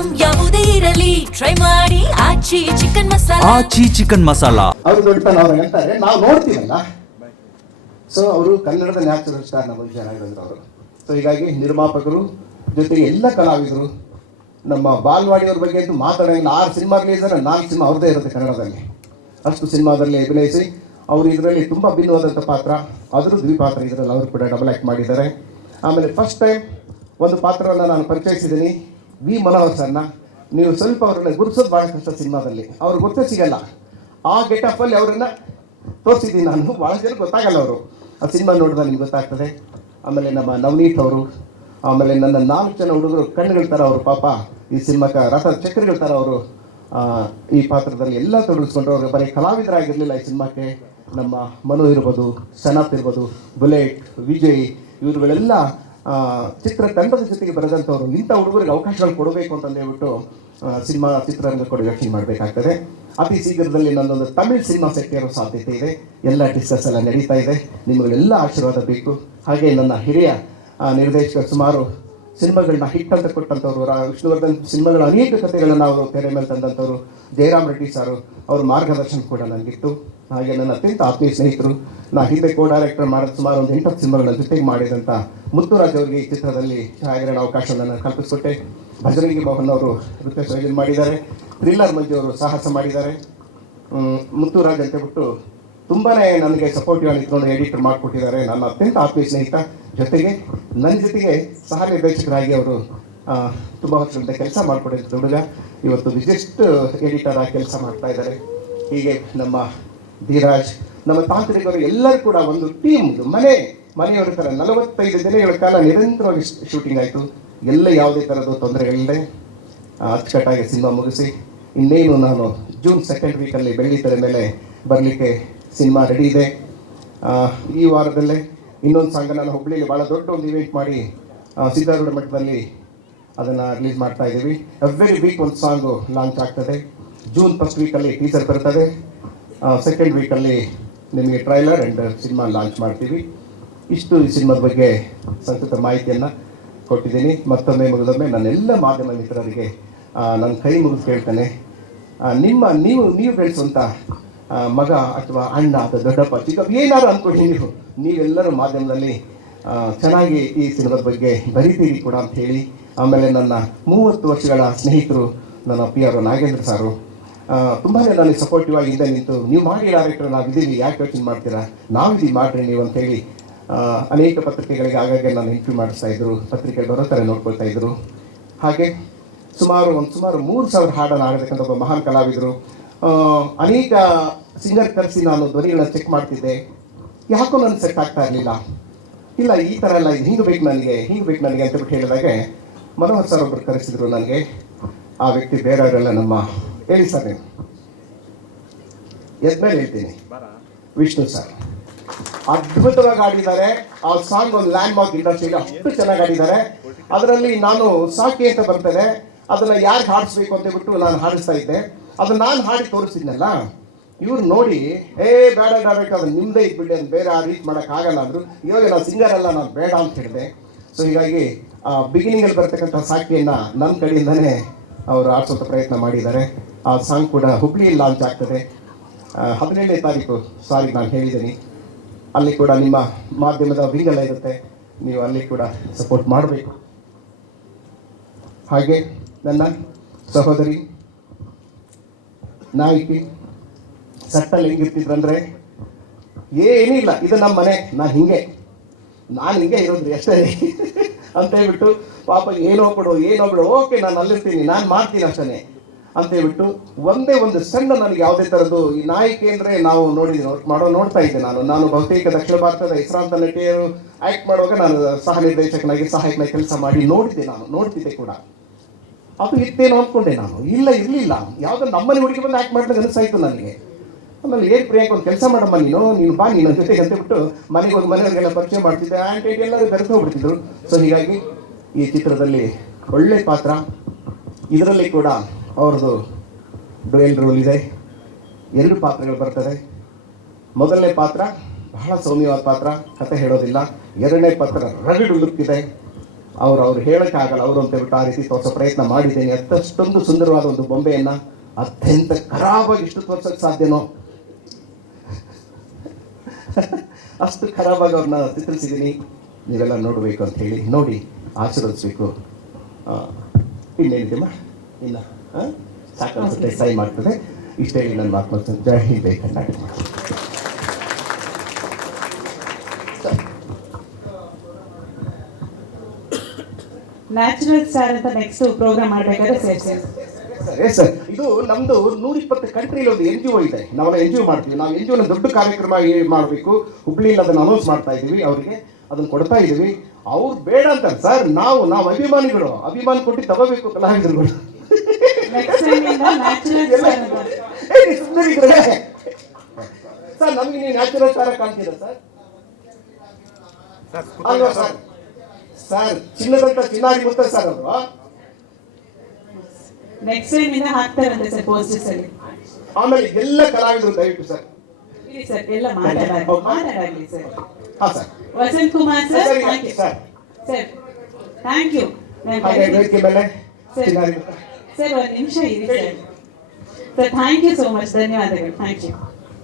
Item ಯಾವುದೇ ಇರಲಿ try ಮಾಡಿ ಆಚಿ ಚಿಕನ್ ಮಸಾಲಾ. ಆಚಿ ಚಿಕನ್ ಮಸಾಲಾ ಅವ್ರು ದೊಡ್ಡತನ ಅವ್ರು ಹೇಳ್ತಾರೆ, ನಾವು ನೋಡ್ತೀವಲ್ಲ. ಸೊ ಅವರು ಕನ್ನಡದ ನ್ಯಾಚುರಲ್ ಸ್ಟಾರ್ ನಮ್ಮ ಚೆನ್ನಾಗಿರೋದು ಅವರು. ಸೊ ಹೀಗಾಗಿ ನಿರ್ಮಾಪಕರು ಜೊತೆಗೆ ಎಲ್ಲ ಕಲಾವಿದರು, ನಮ್ಮ ಬಾಲ್ವಾಡಿಯವ್ರ ಬಗ್ಗೆ ಅಂತೂ ಮಾತಾಡೋಂಗಿಲ್ಲ. 6 ಸಿನಿಮಾ ರಿಲೀಸ್, 4 ಸಿನಿಮಾ ಅವ್ರದ್ದೇ ಇರುತ್ತೆ ಕನ್ನಡದಲ್ಲಿ. ಅಷ್ಟು ಸಿನಿಮಾದಲ್ಲಿ ಅಭಿನಯಿಸಿ ಅವರು ಇದರಲ್ಲಿ ತುಂಬ ಭಿನ್ನವಾದಂಥ ಪಾತ್ರ, ಅದರ ದ್ವಿಪಾತ್ರ ಇದರಲ್ಲಿ ಅವರು ಕೂಡ ಡಬಲ್ ಆ್ಯಕ್ಟ್ ಮಾಡಿದ್ದಾರೆ. ಆಮೇಲೆ ಫಸ್ಟ್ ಟೈಮ್ ಒಂದು ಪಾತ್ರವನ್ನು ನಾನು ಪರಿಚಯಿಸಿದ್ದೀನಿ, ವಿ ಮನೋಹರ್ ಸರ್ನ. ನೀವು ಸ್ವಲ್ಪ ಅವ್ರನ್ನ ಗುರುಸೋದು ಭಾಳ ಕಷ್ಟ ಸಿನಿಮಾದಲ್ಲಿ, ಅವ್ರು ಗೊತ್ತೇ ಸಿಗಲ್ಲ. ಆ ಗೆಟಪ್ಪಲ್ಲಿ ಅವರನ್ನು ತೋರಿಸಿದ್ದೀನಿ ನಾನು, ಭಾಳ ಜನ ಗೊತ್ತಾಗಲ್ಲ ಅವರು. ಆ ಸಿನಿಮಾ ನೋಡಿದಾಗ ನಿಮ್ಗೆ ಗೊತ್ತಾಗ್ತದೆ. ಆಮೇಲೆ ನಮ್ಮ ನವನೀತ್ ಅವರು, ಆಮೇಲೆ ನನ್ನ 4 ಜನ ಹುಡುಗರು ಕಣ್ಣುಗಳ ಥರ ಅವರು, ಪಾಪ ಈ ಸಿನಿಮಾಕ್ಕೆ ರಥ ಚಕ್ರಗಳ ಥರ ಅವರು ಈ ಪಾತ್ರದಲ್ಲಿ ಎಲ್ಲ ತೊಡಗಿಸ್ಕೊಂಡ್ರು. ಅವರು ಬರೀ ಕಲಾವಿದರಾಗಿರಲಿಲ್ಲ ಈ ಸಿನಿಮಾಕ್ಕೆ. ನಮ್ಮ ಮನು ಇರ್ಬೋದು, ಸನತ್ ಇರ್ಬೋದು, ಬುಲೆಟ್, ವಿಜಯ್, ಇವರುಗಳೆಲ್ಲ ಚಿತ್ರತಂಡದ ಜೊತೆಗೆ ಬರೆದಂಥವ್ರು. ಇಂಥ ಹುಡುಗರಿಗೆ ಅವಕಾಶಗಳು ಕೊಡಬೇಕು ಅಂತಂದೇಳ್ಬಿಟ್ಟು ಸಿನಿಮಾ ಚಿತ್ರರಂಗ ಕೂಡ ಯೋಚನೆ ಮಾಡಬೇಕಾಗ್ತದೆ. ಅತಿ ಶೀಘ್ರದಲ್ಲಿ ನನ್ನೊಂದು ತಮಿಳ್ ಸಿನಿಮಾ ಸೆಟ್ ಇರೋ ಸಾಧ್ಯತೆ ಇದೆ. ಎಲ್ಲ ಡಿಸ್ಕಸ್ ಎಲ್ಲ ನಡೀತಾ ಇದೆ. ನಿಮಗೆಲ್ಲ ಆಶೀರ್ವಾದ ಬೇಕು. ಹಾಗೆ ನನ್ನ ಹಿರಿಯ ನಿರ್ದೇಶಕರು, ಸುಮಾರು ಸಿನಿಮಾಗಳನ್ನ ಹಿಟ್ ಅಂತ ಕೊಟ್ಟಂಥವ್ರು, ವಿಷ್ಣುವರ್ಧನ್ ಸಿನಿಮಾಗಳ ಅನೇಕ ಕಥೆಗಳನ್ನು ಅವರು ತೆರೆ ಮೇಲೆ ತಂದಂಥವ್ರು, ಜಯರಾಮ್ ರೆಡ್ಡಿ ಸಾರು, ಅವ್ರ ಮಾರ್ಗದರ್ಶನ ಕೂಡ ನನಗಿತ್ತು. ಹಾಗೆ ನನ್ನ ಅತ್ಯಂತ ಆತ್ಮೀಯ ಸ್ನೇಹಿತರು, ನಾ ಹಿಂದೆ ಕೋ ಡೈರೆಕ್ಟರ್ ಮಾಡೋದು ಸುಮಾರು ಒಂದು 8 ಸಿನಿಮಾಗಳ ಜೊತೆಗೆ ಮಾಡಿದಂಥ ಮುತ್ತುರಾಜ್ ಅವರಿಗೆ ಈ ಚಿತ್ರದಲ್ಲಿ ಛಾಯಾಗ್ರಹಣ ಅವಕಾಶವನ್ನು ಕಲ್ಪಿಸ್ಕೊಟ್ಟೆ. ಭಜರಂಗಿ ಮೋಹನ್ ಅವರು ನೃತ್ಯ ಸಂಯೋಜನೆ ಮಾಡಿದ್ದಾರೆ. ಥ್ರಿಲ್ಲರ್ ಮಂಜು ಅವರು ಸಾಹಸ ಮಾಡಿದ್ದಾರೆ. ಮುತ್ತುರಾಜ್ ಅಂತ ಹೇಳ್ಬಿಟ್ಟು ತುಂಬಾ ನನಗೆ ಸಪೋರ್ಟಿವ್ ಆಗಿ ನಿಂತ್ಕೊಂಡು ಎಡಿಟರ್ ಮಾಡಿಕೊಟ್ಟಿದ್ದಾರೆ. ನನ್ನ ಅತ್ಯಂತ ಆತ್ಮೀಯ ಸ್ನೇಹಿತ. ಜೊತೆಗೆ ನನ್ನ ಜೊತೆಗೆ ಸಹ ನಿರ್ದೇಶಕರಾಗಿ ಅವರು ತುಂಬ ವರ್ಷಗಳಿಂದ ಕೆಲಸ ಮಾಡಿಕೊಟ್ಟಿದ್ದ ಹುಡುಗ ಇವತ್ತು ವಿಶಿಷ್ಟ ಎಡಿಟರ್ ಆಗಿ ಕೆಲಸ ಮಾಡ್ತಾ ಇದ್ದಾರೆ. ಹೀಗೆ ನಮ್ಮ ಧೀರಾಜ್, ನಮ್ಮ ತಾಂತ್ರಿಕರು ಎಲ್ಲರೂ ಕೂಡ ಒಂದು ಟೀಮ್, ಮನೆಯವರ ಥರ 45 ದಿನಗಳ ಕಾಲ ನಿರಂತರವಾಗಿ ಶೂಟಿಂಗ್ ಆಯಿತು. ಎಲ್ಲ ಯಾವುದೇ ಥರದ ತೊಂದರೆಗಳಿಲ್ಲದೆ ಅಚ್ಚುಕಟ್ಟಾಗಿ ಸಿನಿಮಾ ಮುಗಿಸಿ ಇನ್ನೇನು ನಾನು ಜೂನ್ 2nd ವೀಕಲ್ಲಿ ಬೆಳ್ಳಿ ತೆರೆ ಮೇಲೆ ಬರಲಿಕ್ಕೆ ಸಿನಿಮಾ ರೆಡಿ ಇದೆ. ಈ ವಾರದಲ್ಲೇ ಇನ್ನೊಂದು ಸಾಂಗ್ ನಾನು ಹುಬ್ಬಳ್ಳಿಯಲ್ಲಿ ಭಾಳ ದೊಡ್ಡ ಒಂದು ಇವೆಂಟ್ ಮಾಡಿ ಸಿದ್ಧಾರೂಢ ಮಠದಲ್ಲಿ ಅದನ್ನು ರಿಲೀಸ್ ಮಾಡ್ತಾ ಇದ್ದೀವಿ. ಎವ್ರಿ ವೀಕ್ ಒಂದು ಸಾಂಗು ಲಾಂಚ್ ಆಗ್ತದೆ. ಜೂನ್ 1st ವೀಕಲ್ಲಿ ಟೀಸರ್ ಬರ್ತದೆ. 2nd ವೀಕಲ್ಲಿ ನಿಮಗೆ ಟ್ರೈಲರ್ ಆ್ಯಂಡ್ ಸಿನಿಮಾ ಲಾಂಚ್ ಮಾಡ್ತೀವಿ. ಇಷ್ಟು ಈ ಸಿನಿಮಾದ ಬಗ್ಗೆ ಸಂಸ್ಕೃತ ಮಾಹಿತಿಯನ್ನು ಕೊಟ್ಟಿದ್ದೀನಿ. ಮತ್ತೊಮ್ಮೆ ಮುಗಿದೊಮ್ಮೆ ನನ್ನೆಲ್ಲ ಮಾಧ್ಯಮ ಮಿತ್ರರಿಗೆ ನನ್ನ ಕೈ ಮುಗಿದು ಕೇಳ್ತಾನೆ, ನೀವು ಬೆಳೆಸುವಂಥ ಮಗ ಅಥವಾ ಅಣ್ಣ ಅಥವಾ ದೊಡ್ಡಪ್ಪ ಚಿಕ್ಕಪ್ಪ ಏನಾದ್ರು ಅಂದ್ಕೊಳ್ಳಿ, ನೀವೆಲ್ಲರೂ ಮಾಧ್ಯಮದಲ್ಲಿ ಚೆನ್ನಾಗಿ ಈ ಸಿನಿಮಾದ ಬಗ್ಗೆ ಬರೀತೀರಿ ಕೂಡ ಅಂತ ಹೇಳಿ. ಆಮೇಲೆ ನನ್ನ 30 ವರ್ಷಗಳ ಸ್ನೇಹಿತರು, ನನ್ನ PR ನಾಗೇಂದ್ರ ಸಾರು ತುಂಬಾ ನನಗೆ ಸಪೋರ್ಟಿವ್ ಆಗಿ ಹಿಂದೆ ನಿಂತು, ನೀವು ಮಾಡಿ ಡೈರೆಕ್ಟರ್, ನಾವಿದ್ದೀವಿ, ಯಾಕೆ ಯೋಚನೆ ಮಾಡ್ತೀರಾ, ನಾವಿದ್ದೀವಿ ಮಾಡಿರಿ ನೀವು ಅಂತೇಳಿ ಅನೇಕ ಪತ್ರಿಕೆಗಳಿಗೆ ಆಗಾಗ್ಗೆ ನಾನು ಇಂಟರ್ವ್ಯೂ ಮಾಡಿಸ್ತಾ ಇದ್ರು. ಪತ್ರಿಕೆ ಬರೋ ಥರ ನೋಡ್ಕೊಳ್ತಾ ಇದ್ರು. ಹಾಗೆ ಸುಮಾರು 3000 ಹಾಡನ್ನು ಆಡಬೇಕಂತ ಒಬ್ಬ ಮಹಾನ್ ಕಲಾವಿದರು. ಅನೇಕ ಸಿಂಗರ್ ಕರೆಸಿ ನಾನು ಧ್ವನಿಗಳನ್ನ ಚೆಕ್ ಮಾಡ್ತಿದ್ದೆ. ಯಾಕೋ ನನಗೆ ಸೆಟ್ ಆಗ್ತಾ ಇರಲಿಲ್ಲ. ಇಲ್ಲ ಈ ಥರ ಎಲ್ಲ ಹಿಂಗೆ ಬೇಕು ನನಗೆ ಅಂತ ಬಿಟ್ಟು ಹೇಳಿದಾಗೆ ಮನೋಹರ್ ಸರ್ ಒಬ್ಬರು ಕರೆಸಿದ್ರು ನನಗೆ. ಆ ವ್ಯಕ್ತಿ ಬೇರೆಯವರೆಲ್ಲ ನಮ್ಮ ಹೇಳಿ ಸರ್, ನೀವು ಎದ್ಮೇಲೆ ಹೇಳ್ತೀನಿ, ವಿಷ್ಣು ಸರ್ ಅದ್ಭುತವಾಗಿ ಆಡಿದ್ದಾರೆ. ಆ ಸಾಂಗ್ ಒಂದು ಲ್ಯಾಂಡ್ ಮಾರ್ಕ್ ಇಂಡಸ್ಟ್ರಿಯಲ್ಲಿ ಅಷ್ಟು ಚೆನ್ನಾಗಿ ಆಡಿದ್ದಾರೆ. ಅದರಲ್ಲಿ ನಾನು ಸಾಕಿ ಅಂತ ಬರ್ತದೆ, ಅದನ್ನು ಯಾರು ಹಾಡಿಸ್ಬೇಕು ಅಂತ ಬಿಟ್ಟು ನಾನು ಹಾಡಿಸ್ತಾ ಇದ್ದೆ. ಅದನ್ನು ನಾನು ಹಾಡಿ ತೋರಿಸಿದ್ನಲ್ಲ, ಇವ್ರು ನೋಡಿ ಬೇಡ ಡೈರೆಕ್ಟ್ ಅದು ನಿಮ್ಮದೇ ಇದ್ಬಿಟ್ಟೆ, ಅದು ಬೇರೆ ಆ ರೀತಿ ಮಾಡೋಕ್ಕಾಗಲ್ಲ ಅಂದರು. ಇವಾಗ ನಾನು ಸಿಂಗರ್ ಅಲ್ಲ, ನಾನು ಬೇಡ ಅಂತ ಹೇಳಿದೆ. ಸೊ ಹೀಗಾಗಿ ಬಿಗಿನಿಂಗಲ್ಲಿ ಬರ್ತಕ್ಕಂಥ ಸಾಕಿಯನ್ನು ನನ್ನ ಕಡೆಯಿಂದನೇ ಅವರು ಆಡಿಸೋಂಥ ಪ್ರಯತ್ನ ಮಾಡಿದ್ದಾರೆ. ಆ ಸಾಂಗ್ ಕೂಡ ಹುಬ್ಳಿಯಲ್ಲಿ ಲಾಂಚ್ ಆಗ್ತದೆ 17ನೇ ತಾರೀಕು. ಸಾರಿ ನಾನು ಹೇಳಿದ್ದೀನಿ, ಅಲ್ಲಿ ಕೂಡ ನಿಮ್ಮ ಮಾಧ್ಯಮದ ವಿಂಗಲ್ಲ ಇರುತ್ತೆ, ನೀವು ಅಲ್ಲಿ ಕೂಡ ಸಪೋರ್ಟ್ ಮಾಡಬೇಕು. ಹಾಗೆ ನನ್ನ ಸಹೋದರಿ ನಾಯಕಿ ಸಟ್ಟಲ್ಲಿ ಹೆಂಗಿರ್ತಿದ್ರಂದರೆ, ಏನಿಲ್ಲ ಇದು ನಮ್ಮ ಮನೆ, ನಾನು ಹಿಂಗೆ ಇರೋದ್ರಿ ಅಷ್ಟೇ ಅಂತ ಹೇಳ್ಬಿಟ್ಟು ಪಾಪ ಏನೋ ಬಿಡು ಓಕೆ ನಾನು ಅಲ್ಲಿರ್ತೀನಿ, ನಾನು ಮಾಡ್ತೀನಿ ಅಷ್ಟೇ ಅಂತ ಹೇಳ್ಬಿಟ್ಟು ಒಂದೇ ಒಂದು ಸಣ್ಣ ನನಗೆ ಯಾವುದೇ ಥರದ್ದು ಈ ನಾಯಕಿ ಅಂದರೆ ನಾವು ನೋಡ್ತಾ ಇದ್ದೆ. ನಾನು ಬಹುತೇಕ ದಕ್ಷಿಣ ಭಾರತದ ಹೆಸರಾಂತ ನಟಿಯರು ಆ್ಯಕ್ಟ್ ಮಾಡುವಾಗ ನಾನು ಸಹ ನಿರ್ದೇಶಕನಾಗಿ ಸಹಾಯಕನಾಗಿ ಕೆಲಸ ಮಾಡಿ ನೋಡ್ತಿದ್ದೆ ಕೂಡ. ಅದು ಇತ್ತೇನೋ ಅಂದ್ಕೊಂಡೆ ನಾನು. ಇರಲಿಲ್ಲ, ಯಾವುದೋ ನಮ್ಮನೆ ಹುಡುಗಿ ಬಂದು ಆ್ಯಕ್ಟ್ ಮಾಡಿದಾಗ ಅನಿಸ್ತಾಯಿತ್ತು ನನಗೆ. ಆಮೇಲೆ ಪ್ರಿಯಾಂಕ್ ಒಂದು ಕೆಲಸ ಮಾಡಮ್ಮ, ನೀನು ಬಾ ನನ್ನ ಜೊತೆಗೆ ಅಂತೇಳ್ಬಿಟ್ಟು ಮನೆಯವರಿಗೆಲ್ಲ ಪರಿಚಯ ಮಾಡ್ತಿದ್ದೆ. ಆಂಟಿ ಎಲ್ಲರೂ ಬೆರೆತು ಹೋಗ್ಬಿಡ್ತಿದ್ರು. ಸೊ ಹೀಗಾಗಿ ಈ ಚಿತ್ರದಲ್ಲಿ ಒಳ್ಳೆ ಪಾತ್ರ. ಇದರಲ್ಲಿ ಕೂಡ ಅವ್ರದ್ದು ಡ್ಯುಯಲ್ ರೋಲ್ ಇದೆ. 2 ಪಾತ್ರಗಳು ಬರ್ತದೆ. ಮೊದಲನೇ ಪಾತ್ರ ಬಹಳ ಸೌಮ್ಯವಾದ ಪಾತ್ರ, ಕತೆ ಹೇಳೋದಿಲ್ಲ. 2ನೇ ಪಾತ್ರ ರಗಡು ಲುಕ್ ಇದೆ. ಅವ್ರು ಹೇಳೋಕ್ಕಾಗಲ್ಲ, ಅವರು ಅಂತ ಹೇಳ್ಬಿಟ್ಟು ಆ ರೀತಿ ತೋರಿಸೋ ಪ್ರಯತ್ನ ಮಾಡಿದ್ದೇನೆ. ಅಷ್ಟೊಂದು ಸುಂದರವಾದ ಒಂದು ಬೊಂಬೆಯನ್ನು ಅತ್ಯಂತ ಖರಾಬಾಗಿ ಎಷ್ಟು ತೋರ್ಸೋಕ್ಕೆ ಸಾಧ್ಯನೋ ಅಷ್ಟು ಖರಾಬಾಗಿ ಅವ್ರನ್ನ ಚಿತ್ರಿಸಿದ್ದೀನಿ. ನೀವೆಲ್ಲ ನೋಡಬೇಕು ಅಂತ ಹೇಳಿ ನೋಡಿ ಆಶೀರ್ವದಿಸ್ಬೇಕು. ಇನ್ನೇನಿದೆಮ್ಮ ಇಲ್ಲ ಸಾಕನ್ಸುತ್ತೆ, ಸೈ ಮಾಡ್ತದೆ. ಇಷ್ಟೇ ಹೇಳಿ ನನ್ನ ಮಾತು ಮಾಡ್ತೀನಿ. ಜೈ ಹಿಂದ್, ಜೈ ಕರ್ನಾಟಕ. ನ್ಯಾಚುರಲ್ ಸ್ಟಾರ್ ಅಂತ ನೆಕ್ಸ್ಟ್ ಪ್ರೋಗ್ರಾಮ್ ಮಾಡಬೇಕಾದ್ರೆ ಸರ್ ಇದು ನಮ್ದು 120 ಕಂಟ್ರಿಲಿ ಒಂದು NGO ಇದೆ. ನಾವೆಲ್ಲ NGO ಮಾಡ್ತೀವಿ. ನಾವು NGOನ ದೊಡ್ಡ ಕಾರ್ಯಕ್ರಮ ಮಾಡಬೇಕು, ಹುಬ್ಳಿಯಲ್ಲಿ ಅದನ್ನು ಅನೌನ್ಸ್ ಮಾಡ್ತಾ ಇದ್ದೀವಿ, ಅವರಿಗೆ ಅದನ್ನು ಕೊಡ್ತಾ ಇದ್ದೀವಿ. ಅವ್ರು ಬೇಡ ಅಂತ ಸರ್, ನಾವು ಅಭಿಮಾನಿಗಳು, ಅಭಿಮಾನ ಕೊಟ್ಟು ತಗೋಬೇಕು ಕಲಾವಿದರುಗಳು. ಸರ್ ನಮಗೆ ನೀವು ನ್ಯಾಚುರಲ್ ಸ್ಟಾರ್ ಕಾಣ್ತೀರಾ ಸರ್? ಅಲ್ವಾ ಸರ್? ಸರ್ ಚಿನ್ನದಂತ ಚಿನ್ನಾಗಿ ಗೊತ್ತಾ ಸರ್ ಅವರು? ನೆಕ್ಸ್ಟ್ ಟೈಮ್ ಇಂದ ಹಾಕ್ತಾರಂತೆ ಸರ್ ಪೋಸ್ಟರ್ಸ್ ಅಲ್ಲಿ. ಆಮೇಲೆ ಎಲ್ಲ ಕಲಾವಿದರು ದಯವಿಟ್ಟು ಸರ್ ಇಲ್ಲಿ ಸರ್ ಎಲ್ಲ ಮಾತಾಡಲಿ ಸರ್. ಹಾ sir. Vasanth Kumar sir, thank you sir. Sir thank you. Sir ಒಂದು ನಿಮಿಷ ಇರಿ sir. Sir thank you so much, ಧನ್ಯವಾದಗಳು. Thank you.